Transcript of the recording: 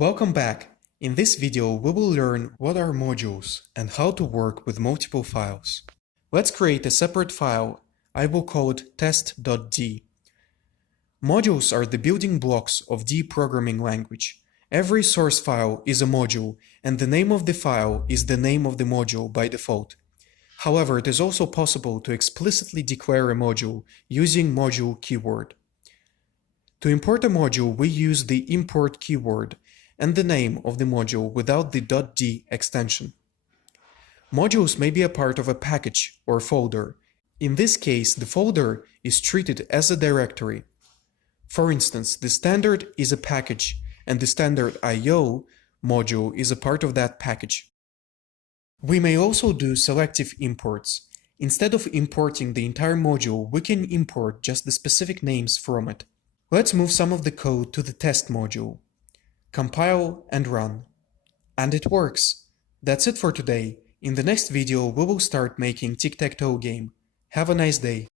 Welcome back. In this video, we will learn what are modules and how to work with multiple files. Let's create a separate file. I will call it test.d. Modules are the building blocks of D programming language. Every source file is a module, and the name of the file is the name of the module by default. However, it is also possible to explicitly declare a module using module keyword. To import a module, we use the import keyword and the name of the module without the .d extension. Modules may be a part of a package or folder. In this case, the folder is treated as a directory. For instance, the standard is a package, and the standard IO module is a part of that package. We may also do selective imports. Instead of importing the entire module, we can import just the specific names from it. Let's move some of the code to the test module. Compile and run. And it works. That's it for today. In the next video, we will start making tic-tac-toe game. Have a nice day.